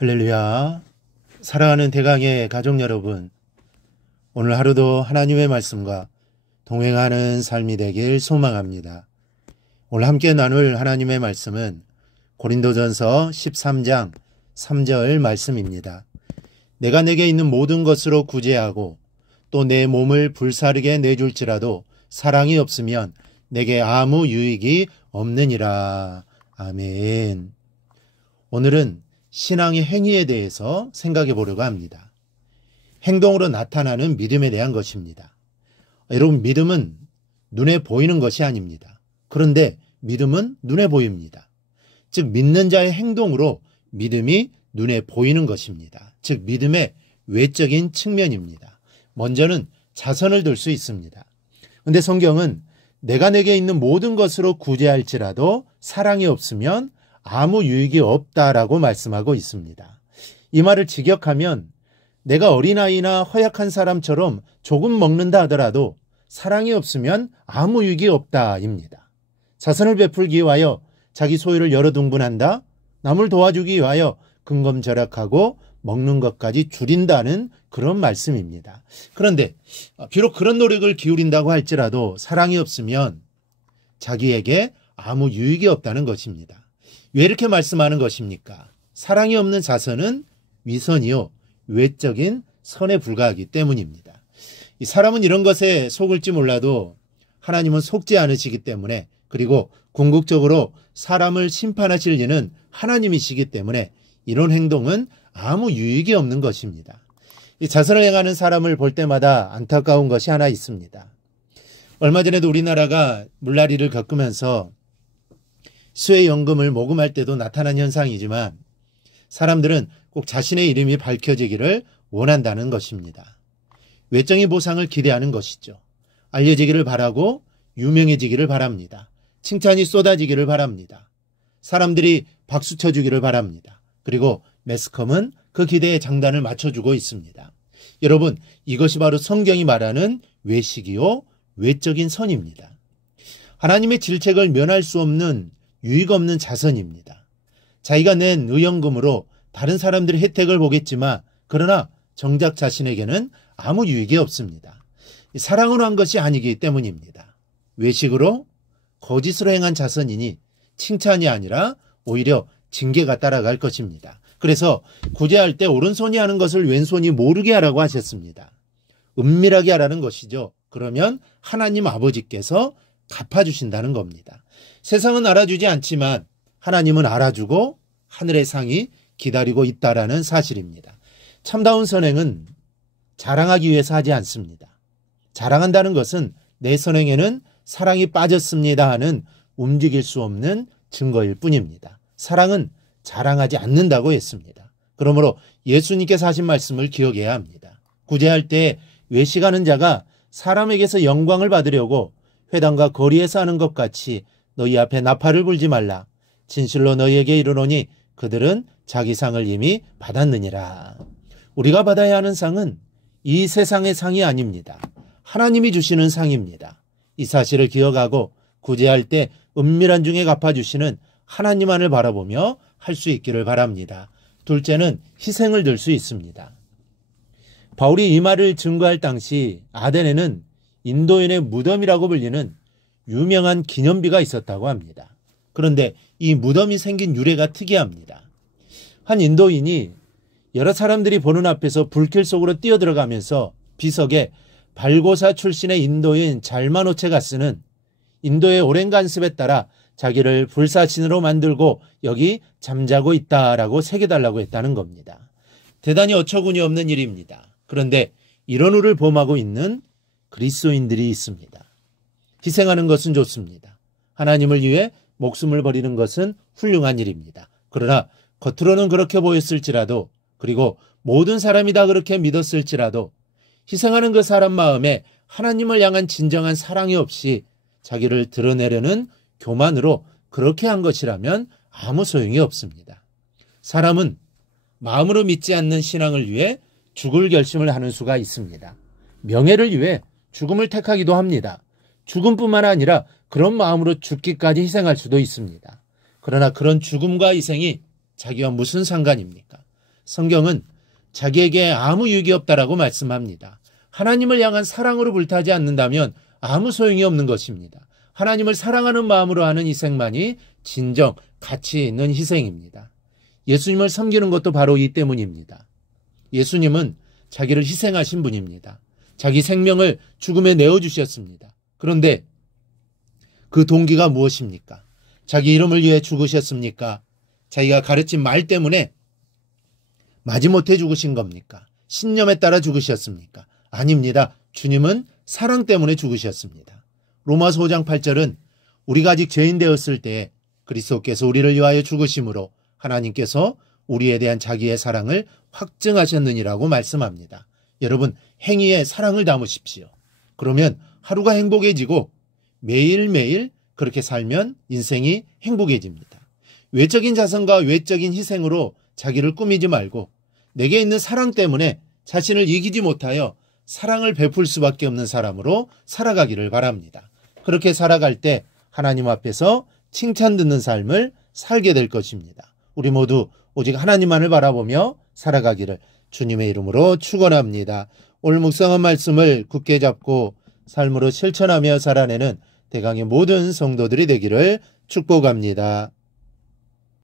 할렐루야. 사랑하는 대강의 가족 여러분, 오늘 하루도 하나님의 말씀과 동행하는 삶이 되길 소망합니다. 오늘 함께 나눌 하나님의 말씀은 고린도전서 13장 3절 말씀입니다. 내가 내게 있는 모든 것으로 구제하고 또 내 몸을 불사르게 내줄지라도 사랑이 없으면 내게 아무 유익이 없느니라. 아멘. 오늘은 신앙의 행위에 대해서 생각해 보려고 합니다. 행동으로 나타나는 믿음에 대한 것입니다. 여러분, 믿음은 눈에 보이는 것이 아닙니다. 그런데 믿음은 눈에 보입니다. 즉, 믿는 자의 행동으로 믿음이 눈에 보이는 것입니다. 즉, 믿음의 외적인 측면입니다. 먼저는 자선을 들 수 있습니다. 그런데 성경은 내가 내게 있는 모든 것으로 구제할지라도 사랑이 없으면 아무 유익이 없다라고 말씀하고 있습니다. 이 말을 직역하면 내가 어린아이나 허약한 사람처럼 조금 먹는다 하더라도 사랑이 없으면 아무 유익이 없다입니다. 자선을 베풀기 위하여 자기 소유를 여러 등분한다, 남을 도와주기 위하여 근검절약하고 먹는 것까지 줄인다는 그런 말씀입니다. 그런데 비록 그런 노력을 기울인다고 할지라도 사랑이 없으면 자기에게 아무 유익이 없다는 것입니다. 왜 이렇게 말씀하는 것입니까? 사랑이 없는 자선은 위선이요, 외적인 선에 불과하기 때문입니다. 이 사람은 이런 것에 속을지 몰라도 하나님은 속지 않으시기 때문에, 그리고 궁극적으로 사람을 심판하실 이는 하나님이시기 때문에 이런 행동은 아무 유익이 없는 것입니다. 이 자선을 행하는 사람을 볼 때마다 안타까운 것이 하나 있습니다. 얼마 전에도 우리나라가 물난리를 겪으면서 수혜연금을 모금할 때도 나타난 현상이지만 사람들은 꼭 자신의 이름이 밝혀지기를 원한다는 것입니다. 외적인 보상을 기대하는 것이죠. 알려지기를 바라고 유명해지기를 바랍니다. 칭찬이 쏟아지기를 바랍니다. 사람들이 박수 쳐주기를 바랍니다. 그리고 매스컴은 그 기대에 장단을 맞춰주고 있습니다. 여러분, 이것이 바로 성경이 말하는 외식이요, 외적인 선입니다. 하나님의 질책을 면할 수 없는 유익 없는 자선입니다. 자기가 낸 의연금으로 다른 사람들의 혜택을 보겠지만 그러나 정작 자신에게는 아무 유익이 없습니다. 사랑으로 한 것이 아니기 때문입니다. 외식으로 거짓으로 행한 자선이니 칭찬이 아니라 오히려 징계가 따라갈 것입니다. 그래서 구제할 때 오른손이 하는 것을 왼손이 모르게 하라고 하셨습니다. 은밀하게 하라는 것이죠. 그러면 하나님 아버지께서 갚아주신다는 겁니다. 세상은 알아주지 않지만 하나님은 알아주고 하늘의 상이 기다리고 있다라는 사실입니다. 참다운 선행은 자랑하기 위해서 하지 않습니다. 자랑한다는 것은 내 선행에는 사랑이 빠졌습니다 하는 움직일 수 없는 증거일 뿐입니다. 사랑은 자랑하지 않는다고 했습니다. 그러므로 예수님께서 하신 말씀을 기억해야 합니다. 구제할 때 외식하는 자가 사람에게서 영광을 받으려고 회당과 거리에서 하는 것 같이 너희 앞에 나팔을 불지 말라. 진실로 너희에게 이르노니 그들은 자기 상을 이미 받았느니라. 우리가 받아야 하는 상은 이 세상의 상이 아닙니다. 하나님이 주시는 상입니다. 이 사실을 기억하고 구제할 때 은밀한 중에 갚아주시는 하나님만을 바라보며 할 수 있기를 바랍니다. 둘째는 희생을 들 수 있습니다. 바울이 이 말을 증거할 당시 아덴에는 인도인의 무덤이라고 불리는 유명한 기념비가 있었다고 합니다. 그런데 이 무덤이 생긴 유래가 특이합니다. 한 인도인이 여러 사람들이 보는 앞에서 불길 속으로 뛰어들어가면서 비석에 발고사 출신의 인도인 잘마노체가 쓰는 인도의 오랜 간습에 따라 자기를 불사신으로 만들고 여기 잠자고 있다라고 새겨달라고 했다는 겁니다. 대단히 어처구니 없는 일입니다. 그런데 이런 우를 범하고 있는 그리스도인들이 있습니다. 희생하는 것은 좋습니다. 하나님을 위해 목숨을 버리는 것은 훌륭한 일입니다. 그러나 겉으로는 그렇게 보였을지라도, 그리고 모든 사람이 다 그렇게 믿었을지라도 희생하는 그 사람 마음에 하나님을 향한 진정한 사랑이 없이 자기를 드러내려는 교만으로 그렇게 한 것이라면 아무 소용이 없습니다. 사람은 마음으로 믿지 않는 신앙을 위해 죽을 결심을 하는 수가 있습니다. 명예를 위해 죽음을 택하기도 합니다. 죽음뿐만 아니라 그런 마음으로 죽기까지 희생할 수도 있습니다. 그러나 그런 죽음과 희생이 자기와 무슨 상관입니까? 성경은 자기에게 아무 유익이 없다라고 말씀합니다. 하나님을 향한 사랑으로 불타지 않는다면 아무 소용이 없는 것입니다. 하나님을 사랑하는 마음으로 하는 희생만이 진정 가치 있는 희생입니다. 예수님을 섬기는 것도 바로 이 때문입니다. 예수님은 자기를 희생하신 분입니다. 자기 생명을 죽음에 내어주셨습니다. 그런데 그 동기가 무엇입니까? 자기 이름을 위해 죽으셨습니까? 자기가 가르친 말 때문에 마지못해 죽으신 겁니까? 신념에 따라 죽으셨습니까? 아닙니다. 주님은 사랑 때문에 죽으셨습니다. 로마서 5장 8절은 우리가 아직 죄인 되었을 때에 그리스도께서 우리를 위하여 죽으심으로 하나님께서 우리에 대한 자기의 사랑을 확증하셨느니라고 말씀합니다. 여러분, 행위에 사랑을 담으십시오. 그러면 하루가 행복해지고 매일매일 그렇게 살면 인생이 행복해집니다. 외적인 자선과 외적인 희생으로 자기를 꾸미지 말고 내게 있는 사랑 때문에 자신을 이기지 못하여 사랑을 베풀 수밖에 없는 사람으로 살아가기를 바랍니다. 그렇게 살아갈 때 하나님 앞에서 칭찬 듣는 삶을 살게 될 것입니다. 우리 모두 오직 하나님만을 바라보며 살아가기를 주님의 이름으로 축원합니다. 오늘 묵상한 말씀을 굳게 잡고 삶으로 실천하며 살아내는 대강의 모든 성도들이 되기를 축복합니다.